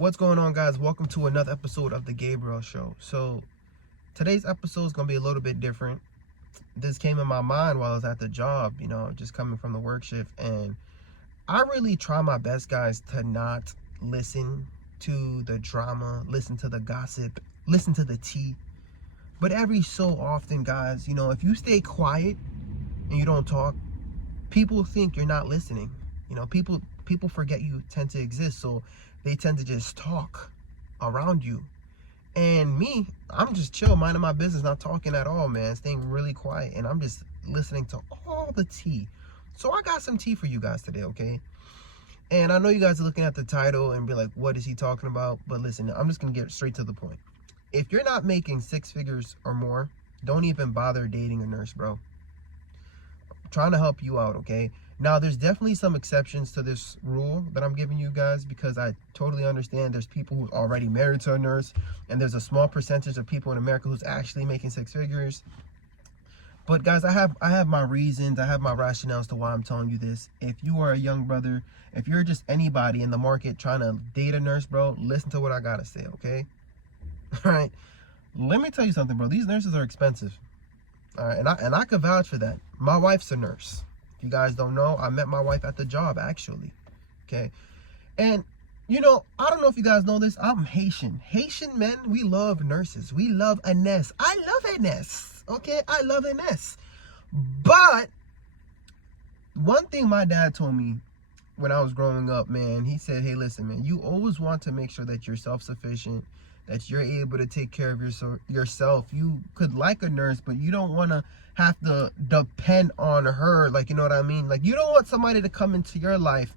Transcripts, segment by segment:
What's going on, guys? Welcome to another episode of the Gabriel Show. So today's episode is going to be a little bit different. This came in my mind while I was at the job, just coming from the work shift. And I really try my best, guys, to not listen to the drama, listen to the gossip, listen to the tea. But every so often, guys, if you stay quiet and you don't talk, people think you're not listening. People forget you tend to exist, so they tend to just talk around you. And me, I'm just chill, minding my business, not talking at all, man, staying really quiet, and I'm just listening to all the tea. So I got some tea for you guys today, okay? And I know you guys are looking at the title and be like, what is he talking about? But listen, I'm just gonna get straight to the point. If you're not making 6 figures or more, don't even bother dating a nurse, bro. I'm trying to help you out, okay? Now, there's definitely some exceptions to this rule that I'm giving you guys, because I totally understand there's people who's already married to a nurse, and there's a small percentage of people in America who's actually making 6 figures. But guys, I have my reasons, I have my rationales to why I'm telling you this. If you are a young brother, if you're just anybody in the market trying to date a nurse, bro, listen to what I gotta say, okay? All right, let me tell you something, bro. These nurses are expensive. All right, and I could vouch for that. My wife's a nurse. If you guys don't know, I met my wife at the job, actually. Okay. And, I don't know if you guys know this. I'm Haitian. Haitian men, we love nurses. We love Ines. I love Ines. Okay. I love Ines. But one thing my dad told me when I was growing up, man, he said, hey, listen, man, you always want to make sure that you're self-sufficient, that you're able to take care of yourself. You could like a nurse, but you don't want to have to depend on her. Like, you know what I mean? Like, you don't want somebody to come into your life,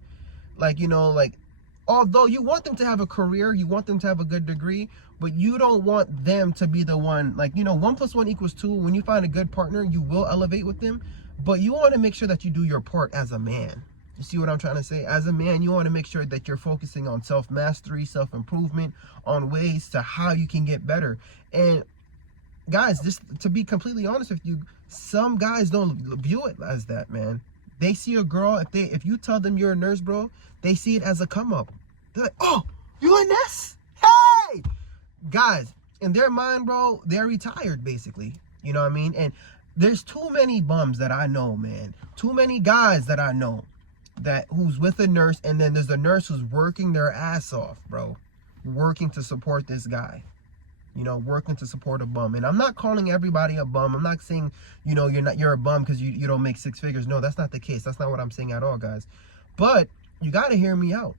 although you want them to have a career, you want them to have a good degree, but you don't want them to be the one, 1 + 1 = 2. When you find a good partner, you will elevate with them, but you want to make sure that you do your part as a man. You see what I'm trying to say? As a man, you want to make sure that you're focusing on self-mastery, self-improvement, on ways to how you can get better. And guys, just to be completely honest with you, some guys don't view it as that, man. They see a girl, if you tell them you're a nurse, bro, they see it as a come up. They're like, oh, you a nurse? Hey! Guys, in their mind, bro, they're retired, basically. You know what I mean? And there's too many bums that I know, man. Too many guys that I know who's with a nurse, and then there's a nurse who's working their ass off, bro, working to support this guy, working to support a bum. And I'm not calling everybody a bum. I'm not saying you're a bum because you don't make 6 figures. No, that's not the case. That's not what I'm saying at all, guys. But you got to hear me out.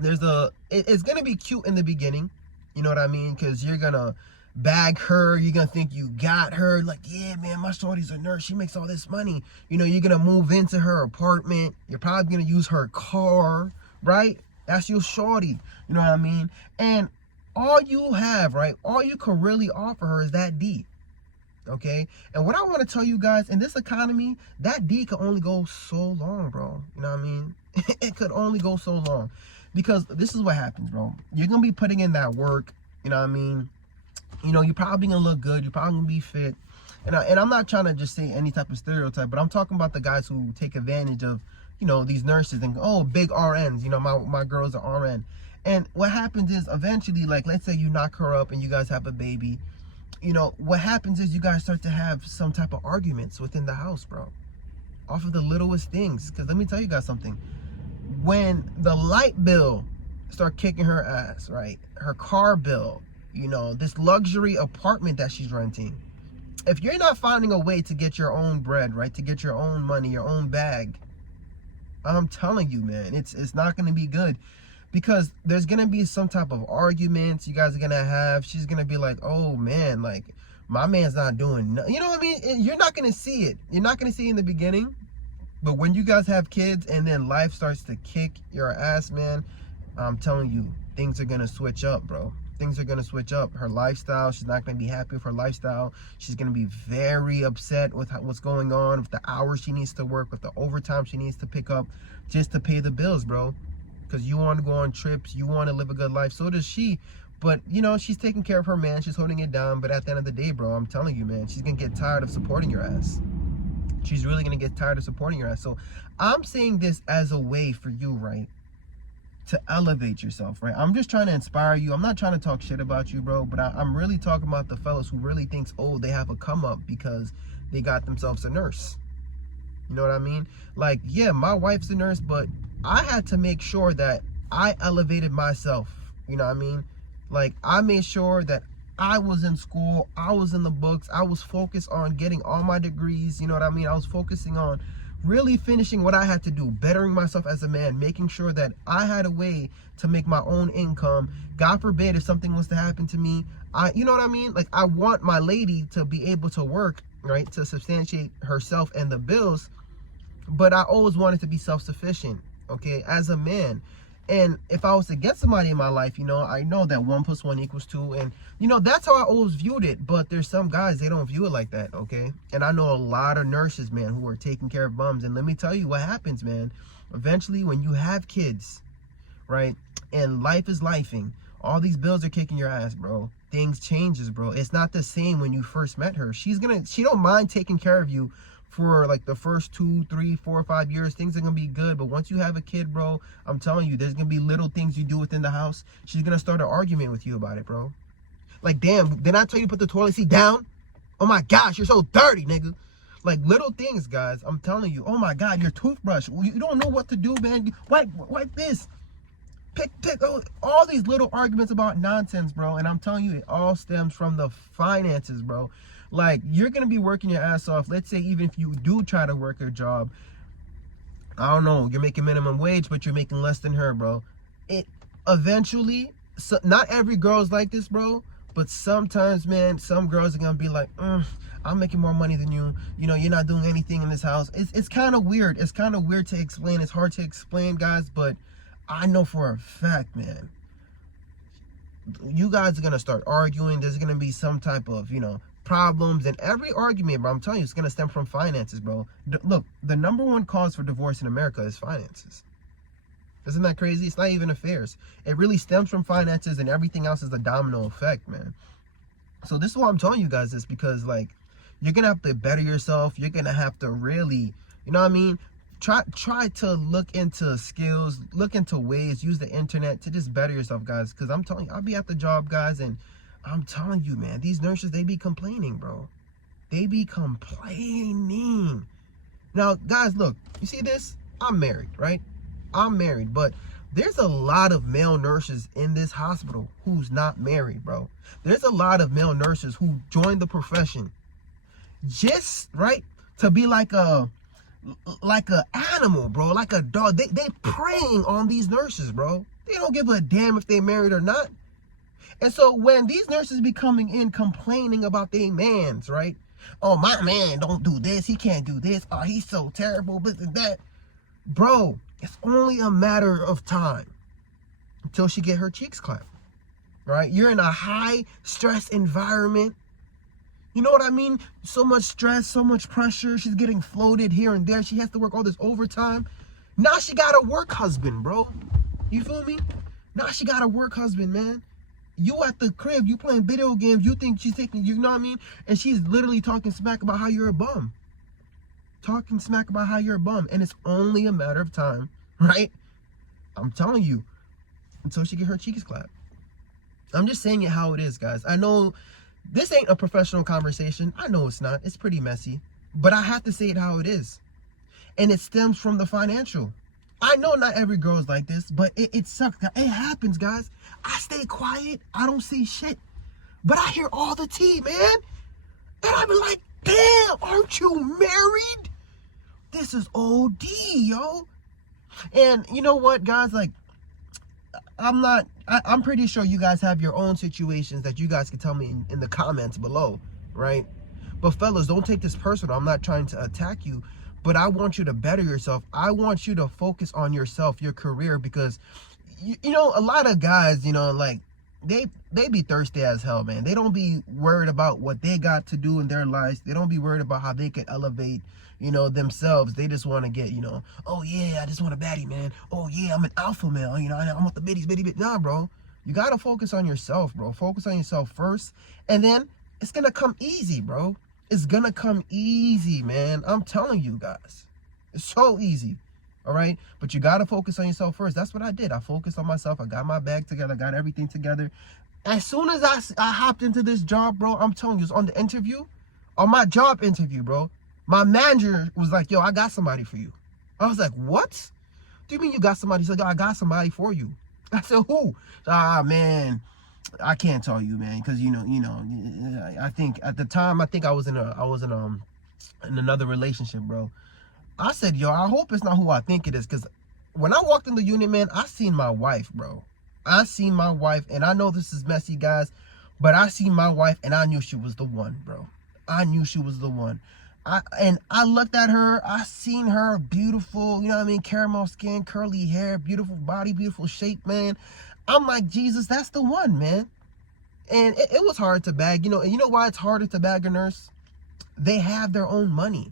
It's gonna be cute in the beginning, you know what I mean, because you're gonna bag her, you're gonna think you got her, like, yeah, man, my shorty's a nurse, she makes all this money. You're gonna move into her apartment, you're probably gonna use her car, right? That's your shorty, you know what I mean? And all you have, right, all you can really offer her is that D, okay? And what I want to tell you guys, in this economy, that D can only go so long, bro. You know what I mean? It could only go so long, because this is what happens, bro. You're gonna be putting in that work, you know what I mean? You're probably gonna look good, you're probably gonna be fit, and I'm not trying to just say any type of stereotype, but I'm talking about the guys who take advantage of these nurses and go, oh, big RNs, my girl's an RN. And what happens is, eventually, like, let's say you knock her up and you guys have a baby, what happens is you guys start to have some type of arguments within the house, bro, off of the littlest things. Because let me tell you guys something, when the light bill start kicking her ass, right, her car bill, this luxury apartment that she's renting, if you're not finding a way to get your own bread, right, to get your own money, your own bag, I'm telling you, man, it's not going to be good, because there's going to be some type of arguments you guys are going to have. She's going to be like, oh, man, like, my man's not doing nothing. You know what I mean? You're not going to see it. You're not going to see it in the beginning, but when you guys have kids and then life starts to kick your ass, man, I'm telling you, things are going to switch up, bro. Things are going to switch up. Her lifestyle, she's not going to be happy with her lifestyle. She's going to be very upset with what's going on, with the hours she needs to work, with the overtime she needs to pick up just to pay the bills, bro. Because you want to go on trips, you want to live a good life. So does she. But, she's taking care of her man. She's holding it down. But at the end of the day, bro, I'm telling you, man, she's going to get tired of supporting your ass. She's really going to get tired of supporting your ass. So I'm saying this as a way for you, right, to elevate yourself, right? I'm just trying to inspire you. I'm not trying to talk shit about you, bro, but I'm really talking about the fellas who really thinks, oh, they have a come up because they got themselves a nurse. You know what I mean? Like, yeah, my wife's a nurse, but I had to make sure that I elevated myself. You know what I mean? Like, I made sure that I was in school, I was in the books, I was focused on getting all my degrees. You know what I mean? I was focusing on really finishing what I had to do, bettering myself as a man, making sure that I had a way to make my own income. God forbid if something was to happen to me, you know what I mean? Like, I want my lady to be able to work, right, to substantiate herself and the bills, but I always wanted to be self-sufficient, okay, as a man. And if I was to get somebody in my life, you know, I know that 1 + 1 = 2. And, you know, that's how I always viewed it. But there's some guys, they don't view it like that, okay? And I know a lot of nurses, man, who are taking care of bums. And let me tell you what happens, man. Eventually, when you have kids, right, and life is lifing, all these bills are kicking your ass, bro. Things changes, bro. It's not the same when you first met her. She don't mind taking care of you for like the first 2, 3, 4, 5 years. Things are gonna be good, but once you have a kid, bro, I'm telling you, there's gonna be little things you do within the house. She's gonna start an argument with you about it, bro. Like, damn, didn't I tell you to put the toilet seat down? Oh my gosh, you're so dirty, nigga. Like, little things, guys. I'm telling you. Oh my God, your toothbrush, you don't know what to do, man. Wipe this. Pick all these little arguments about nonsense, bro. And I'm telling you, it all stems from the finances, bro. Like, you're gonna be working your ass off. Let's say even if you do try to work a job, I don't know, you're making minimum wage, but you're making less than her, bro. It eventually, so not every girl's like this, bro, but sometimes, man, some girls are gonna be like, I'm making more money than you. You know, you're not doing anything in this house. It's kind of weird. It's kind of weird to explain. It's hard to explain, guys, but I know for a fact, man, you guys are gonna start arguing. There's gonna be some type of, you know, problems, and every argument, bro, I'm telling you, it's gonna stem from finances, bro. Look, the #1 cause for divorce in America is finances. Isn't that crazy? It's not even affairs. It really stems from finances, and everything else is a domino effect, man. So this is why I'm telling you guys this, because, like, you're gonna have to better yourself. You're gonna have to really, you know what I mean, try to look into skills, look into ways, use the internet to just better yourself, guys. Because I'm telling you, I'll be at the job, guys, and I'm telling you, man, these nurses, they be complaining, bro. They be complaining. Now, guys, look, you see this? I'm married, right? I'm married, but there's a lot of male nurses in this hospital who's not married, bro. There's a lot of male nurses who joined the profession just, right, to be like a animal, bro, like a dog. They preying on these nurses, bro. They don't give a damn if they married or not. And so when these nurses be coming in complaining about their mans, right? Oh, my man don't do this. He can't do this. Oh, he's so terrible. This and that. Bro, it's only a matter of time until she get her cheeks clapped, right? You're in a high stress environment. You know what I mean? So much stress, so much pressure. She's getting floated here and there. She has to work all this overtime. Now she got a work husband, bro. You feel me? Now she got a work husband, man. You at the crib, you playing video games, you think she's taking, you know what I mean? And she's literally talking smack about how you're a bum. Talking smack about how you're a bum. And it's only a matter of time, right? I'm telling you, until she get her cheeks clapped. I'm just saying it how it is, guys. I know this ain't a professional conversation. I know it's not. It's pretty messy. But I have to say it how it is. And it stems from the financial. I know not every girl is like this, but it sucks. It happens, guys. I stay quiet. I don't say shit. But I hear all the tea, man. And I be like, damn, aren't you married? This is OD, yo. And you know what, guys? Like, I'm pretty sure you guys have your own situations that you guys can tell me in the comments below, right? But fellas, don't take this personal. I'm not trying to attack you. But I want you to better yourself. I want you to focus on yourself, your career, because, you know, a lot of guys, you know, like, they be thirsty as hell, man. They don't be worried about what they got to do in their lives. They don't be worried about how they can elevate, you know, themselves. They just want to get, you know, oh, yeah, I just want a baddie, man. Oh, yeah, I'm an alpha male. You know, I want the bitties. Nah, bro. You got to focus on yourself, bro. Focus on yourself first. And then it's going to come easy, bro. It's gonna come easy, man. I'm telling you guys. It's so easy. All right, but you got to focus on yourself first. That's what I did. I focused on myself. I got my bag together. I got everything together. As soon as I hopped into this job, bro, I'm telling you, it's on the interview, on my job interview, bro, my manager was like, yo, I got somebody for you. I was like, what? Do you mean you got somebody? He said, yo, I got somebody for you. I said, who? Ah, man, I can't tell you, man, because you know, I think at the time, I was in another relationship, bro. I said, yo, I hope it's not who I think it is, because when I walked in the unit, man, I seen my wife, bro. I seen my wife, and I know this is messy, guys, but I seen my wife, and I knew she was the one, bro. I knew she was the one. I looked at her. I seen her, beautiful, you know what I mean, caramel skin, curly hair, beautiful body, beautiful shape, man. I'm like, Jesus, that's the one, man. And it was hard to bag, you know. And you know why it's harder to bag a nurse? They have their own money.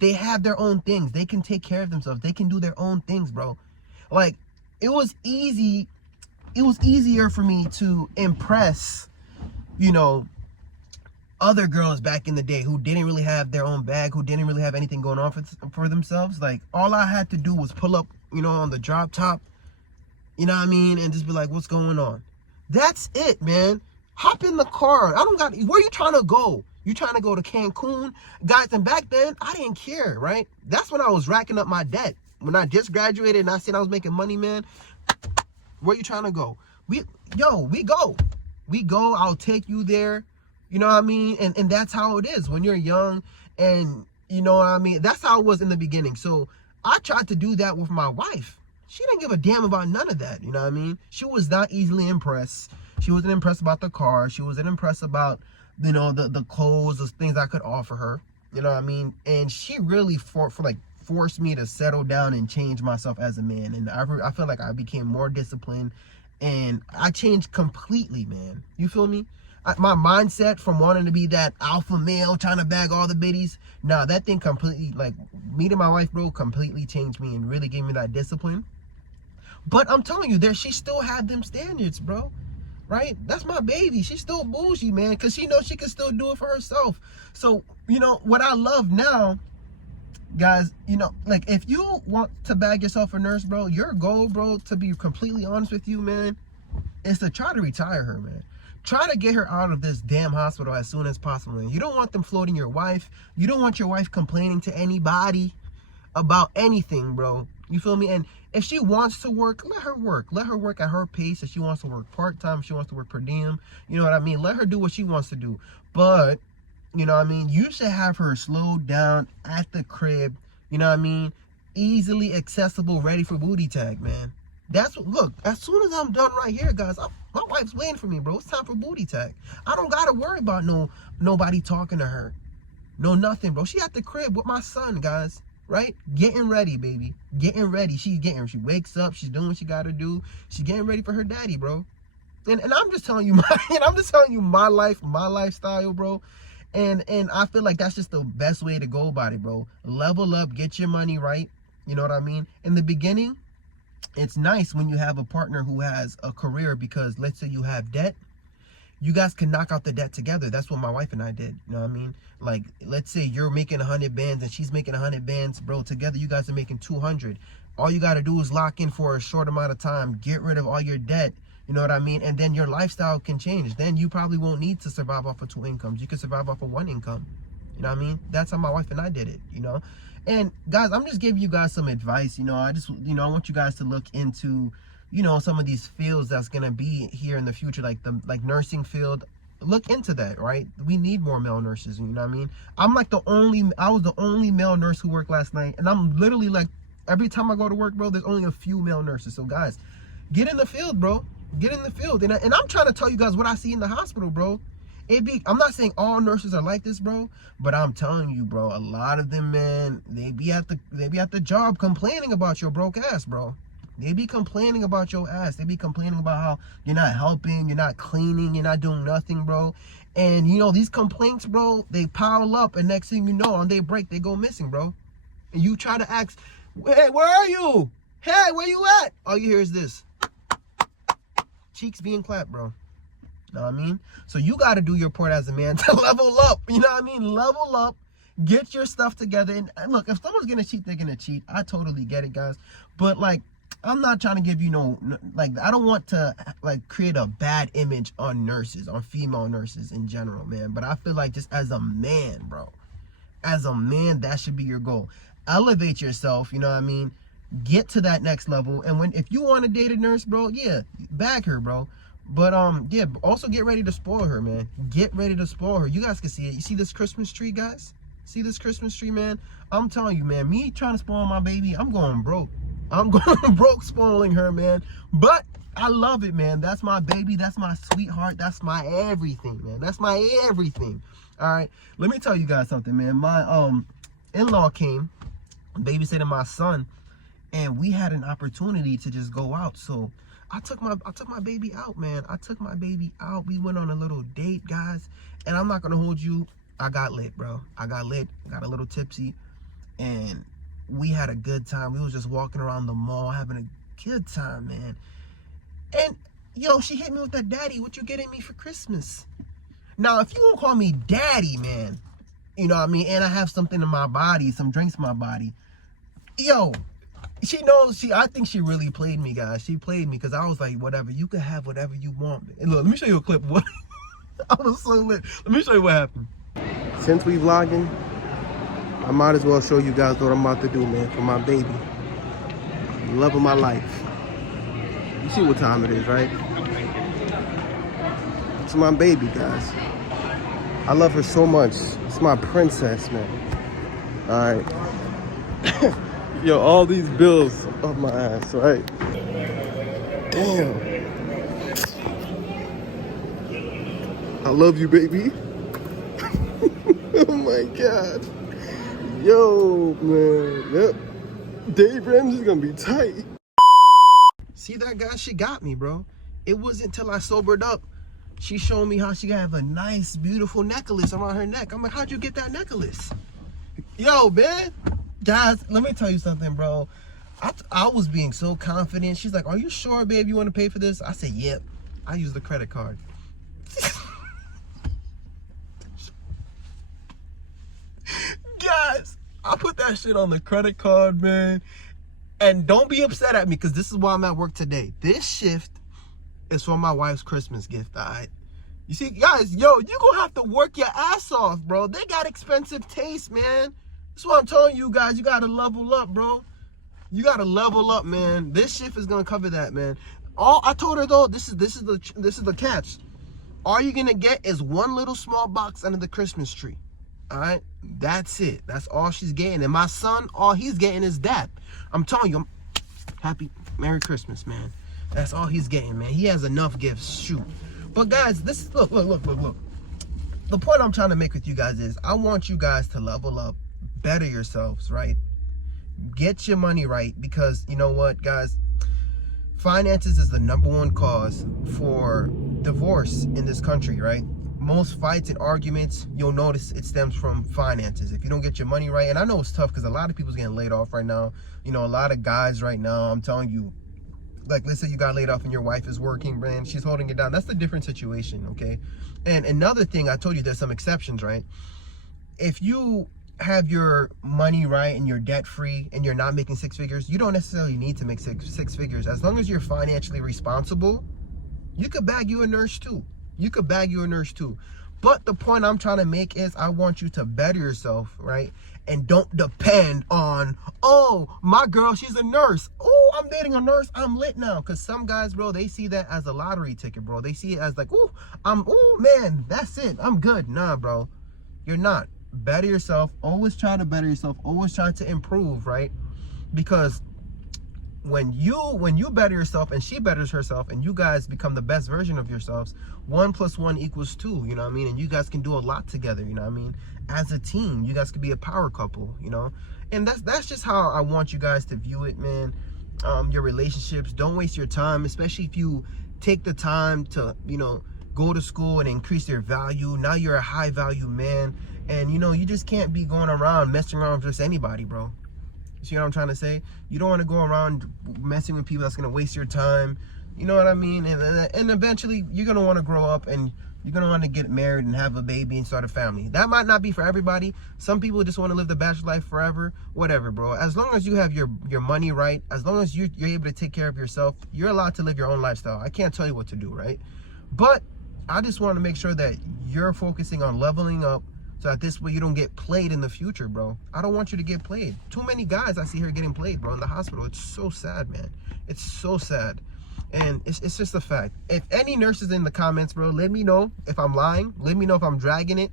They have their own things. They can take care of themselves. They can do their own things, bro. Like, it was easier for me to impress, you know, other girls back in the day who didn't really have their own bag, who didn't really have anything going on for themselves. Like, all I had to do was pull up, you know, on the drop top, you know what I mean, and just be like, what's going on? That's it, man. Hop in the car. Where you trying to go? You trying to go to Cancun? Guys, and back then, I didn't care, right? That's when I was racking up my debt. When I just graduated and I said I was making money, man. Where you trying to go? We go. We go. I'll take you there. You know what I mean? And that's how it is when you're young. And you know what I mean? That's how it was in the beginning. So I tried to do that with my wife. She didn't give a damn about none of that. You know what I mean? She was not easily impressed. She wasn't impressed about the car. She wasn't impressed about, you know, the clothes, the things I could offer her. You know what I mean? And she really forced me to settle down and change myself as a man. And I feel like I became more disciplined and I changed completely, man. You feel me? My mindset from wanting to be that alpha male, trying to bag all the biddies, nah, that thing completely, like, meeting my wife, bro, completely changed me and really gave me that discipline. But I'm telling you, she still had them standards, bro. Right? That's my baby. She's still bougie, man, because she knows she can still do it for herself. So, you know, what I love now, guys, you know, like, if you want to bag yourself a nurse, bro, your goal, bro, to be completely honest with you, man, is to try to retire her, man. Try to get her out of this damn hospital as soon as possible. You don't want them floating your wife. You don't want your wife complaining to anybody about anything, bro. You feel me? And if she wants to work, let her work. Let her work at her pace. If she wants to work part-time, if she wants to work per diem, you know what I mean? Let her do what she wants to do. But, you know what I mean? You should have her slowed down at the crib, you know what I mean? Easily accessible, ready for booty tag, man. Look, as soon as I'm done right here, guys, my wife's waiting for me, bro. It's time for booty tag. I don't got to worry about nobody talking to her. No, nothing, bro. She at the crib with my son, guys. Right? Getting ready, baby. Getting ready. She wakes up. She's doing what she got to do. She's getting ready for her daddy, bro. And I'm just telling you my life, my lifestyle, bro. And I feel like that's just the best way to go about it, bro. Level up, get your money right. You know what I mean? In the beginning, it's nice when you have a partner who has a career, because let's say you have debt, you guys can knock out the debt together. That's what my wife and I did. You know what I mean? Like, let's say you're making 100 bands and she's making 100 bands, bro. Together, you guys are making 200. All you got to do is lock in for a short amount of time, get rid of all your debt. You know what I mean? And then your lifestyle can change. Then you probably won't need to survive off of 2 incomes. You can survive off of 1 income. You know what I mean? That's how my wife and I did it, you know? And guys, I'm just giving you guys some advice. You know, I want you guys to look into, you know, some of these fields that's going to be here in the future, like the nursing field. Look into that, right? We need more male nurses, you know what I mean? I was the only male nurse who worked last night, and I'm literally like, every time I go to work, bro, there's only a few male nurses. So guys, get in the field, bro. Get in the field. And I'm trying to tell you guys what I see in the hospital, bro. I'm not saying all nurses are like this, bro, but I'm telling you, bro, a lot of them, man, they be at the job complaining about your broke ass, bro. They be complaining about your ass. They be complaining about how you're not helping, you're not cleaning, you're not doing nothing, bro. And, you know, these complaints, bro, they pile up, and next thing you know, on their break, they go missing, bro. And you try to ask, hey, where are you? Hey, where you at? All you hear is this. Cheeks being clapped, bro. Know what I mean? So you got to do your part as a man to level up. You know what I mean? Level up. Get your stuff together. And look, if someone's gonna cheat, they're gonna cheat. I totally get it, guys. But like, I'm not trying to give you like, I don't want to like create a bad image on nurses, on female nurses in general, man. But I feel like just as a man, bro, as a man, that should be your goal. Elevate yourself, you know what I mean? Get to that next level. And if you want to date a nurse, bro, yeah, bag her, bro. But yeah, also get ready to spoil her, man. Get ready to spoil her. You guys can see it. You see this Christmas tree, guys? See this Christmas tree, man? I'm telling you, man, me trying to spoil my baby, I'm going broke. I'm going broke spoiling her, man. But I love it, man. That's my baby. That's my sweetheart. That's my everything, man. That's my everything. All right. Let me tell you guys something, man. My in-law came, babysitting my son, and we had an opportunity to just go out. So I took my baby out, man. I took my baby out. We went on a little date, guys. And I'm not gonna hold you. I got lit, bro. I got lit. Got a little tipsy, and we had a good time. We was just walking around the mall having a good time, man. And yo, she hit me with that, daddy, what you getting me for Christmas? Now, if you won't call me daddy, man, you know what I mean, and I have something in my body, some drinks in my body, yo, she knows, I think she really played me, guys. She played me, because I was like, whatever, you can have whatever you want. And look, let me show you a clip of what I was so lit. Let me show you what happened. Since we vlogging, I might as well show you guys what I'm about to do, man, for my baby. Love of my life. You see what time it is, right? It's my baby, guys. I love her so much. It's my princess, man. All right. Yo, all these bills up my ass, right? Damn. I love you, baby. Oh my God. Yo, man. Yep. Dave Ramsey's gonna be tight. See that, guy? She got me, bro. It wasn't till I sobered up. She showed me how she can have a nice, beautiful necklace around her neck. I'm like, how'd you get that necklace? Yo, man. Guys, let me tell you something, bro. I was being so confident. She's like, are you sure, babe, you want to pay for this? I said, yep. I use the credit card. Guys, I put that shit on the credit card, man. And don't be upset at me, because this is why I'm at work today. This shift is for my wife's Christmas gift, all right? You see, guys, yo, you gonna have to work your ass off, bro. They got expensive taste, man. That's what I'm telling you guys. You gotta level up, bro. You gotta level up, man. This shift is gonna cover that, man. All I told her though, this is the catch. All you're gonna get is one little small box under the Christmas tree. All right, that's it. That's all she's getting. And my son, all he's getting is that. I'm telling you, happy Merry Christmas, man. That's all he's getting, man. He has enough gifts. Shoot. But guys, this look. The point I'm trying to make with you guys is I want you guys to level up, better yourselves, right? Get your money right, because you know what, guys? Finances is the #1 cause for divorce in this country, right? Most fights and arguments, you'll notice it stems from finances. If you don't get your money right, and I know it's tough because a lot of people's getting laid off right now. You know, a lot of guys right now, I'm telling you, like, let's say you got laid off and your wife is working, man, she's holding it down. That's a different situation, okay? And another thing, I told you there's some exceptions, right? If you have your money right and you're debt free and you're not making 6 figures, you don't necessarily need to make six figures. As long as you're financially responsible, you could bag you a nurse too. You could bag you a nurse too. But the point I'm trying to make is I want you to better yourself, right? And don't depend on, oh, my girl, she's a nurse. Oh, I'm dating a nurse. I'm lit now. Because some guys, bro, they see that as a lottery ticket, bro. They see it as like, oh, man, that's it. I'm good. Nah, bro. You're not. Better yourself. Always try to better yourself. Always try to improve, right? Because when you better yourself and she betters herself and you guys become the best version of yourselves, 1 + 1 = 2, you know what I mean? And you guys can do a lot together, you know what I mean? As a team, you guys could be a power couple, you know? And that's just how I want you guys to view it, man. Your relationships, don't waste your time, especially if you take the time to, you know, go to school and increase your value. Now you're a high value man, and you know, you just can't be going around messing around with just anybody, bro. You see what I'm trying to say? You don't want to go around messing with people that's going to waste your time. You know what I mean? And eventually, you're going to want to grow up and you're gonna want to get married and have a baby and start a family. That might not be for everybody. Some people just want to live the bachelor life forever. Whatever, bro. As long as you have your money right, as long as you're able to take care of yourself, you're allowed to live your own lifestyle. I can't tell you what to do, right? But I just want to make sure that you're focusing on leveling up, so that this way you don't get played in the future, bro. I don't want you to get played. Too many guys I see here getting played, bro, in the hospital. It's so sad, man. It's so sad. And it's just a fact. If any nurses in the comments, bro, let me know if I'm lying. Let me know if I'm dragging it.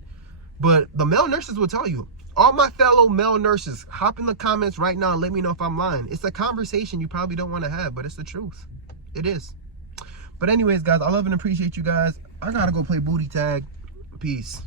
But the male nurses will tell you. All my fellow male nurses, hop in the comments right now and let me know if I'm lying. It's a conversation you probably don't want to have, but it's the truth. It is. But anyways, guys, I love and appreciate you guys. I gotta go play booty tag. Peace.